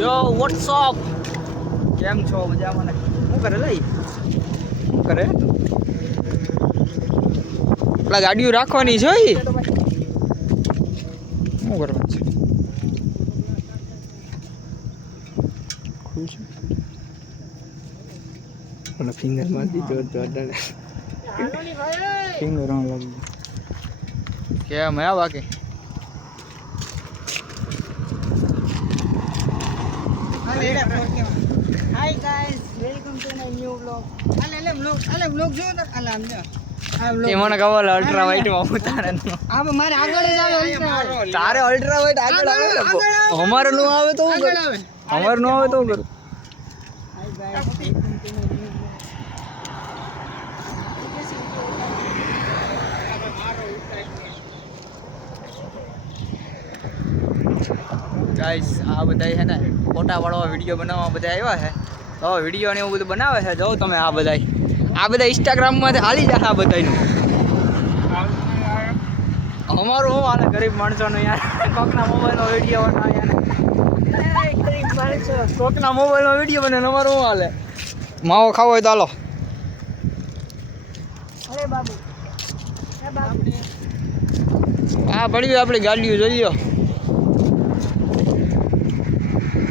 યો વોટ્સઅપ કેમ છો મજામાં ને શું કરે લઈ શું કરે પેલા ગાડીઓ રાખવાની છે ઈ શું કરવાનું છે ખુશ ઓલા ફિંગર માર દીધો તો અડાડે ફિંગર આમ લાગી કેમ હે બાકી Hi guys, welcome to my new vlog. Ale vlog જો ને આ vlog. એ મને ખબર અલ્ટ્રા વાઇટ માં ઉતારે આ મારે આગળ જ આવે અલ્ટ્રા. તારે અલ્ટ્રા વાઇટ આગળ આવે ને અમારે નો આવે તો હું કરું અમારે નો આવે તો હું કરું Hi guys, welcome to my new vlog. Guys આ બધા છે ને ફોટા વાળવા વિડીયો બનાવવા બધા આવ્યા છે તો વિડીયો ને એવું બધું બનાવે છે જો તમે આ બધા ઇન્સ્ટાગ્રામ માંથી હાલી જાય આ બધાનું અમારું શું હાલે ગરીબ માણસોનું યાર કોકના મોબાઈલનો વિડીયો બનાવે યાર ગરીબ માણસો. કોકના મોબાઈલનો વિડીયો બને અમારું શું હાલે માવો ખાવો હોય તો હાલો અરે બાબુ. આ પડ્યું આપણી ગાડીઓ જોઈ લો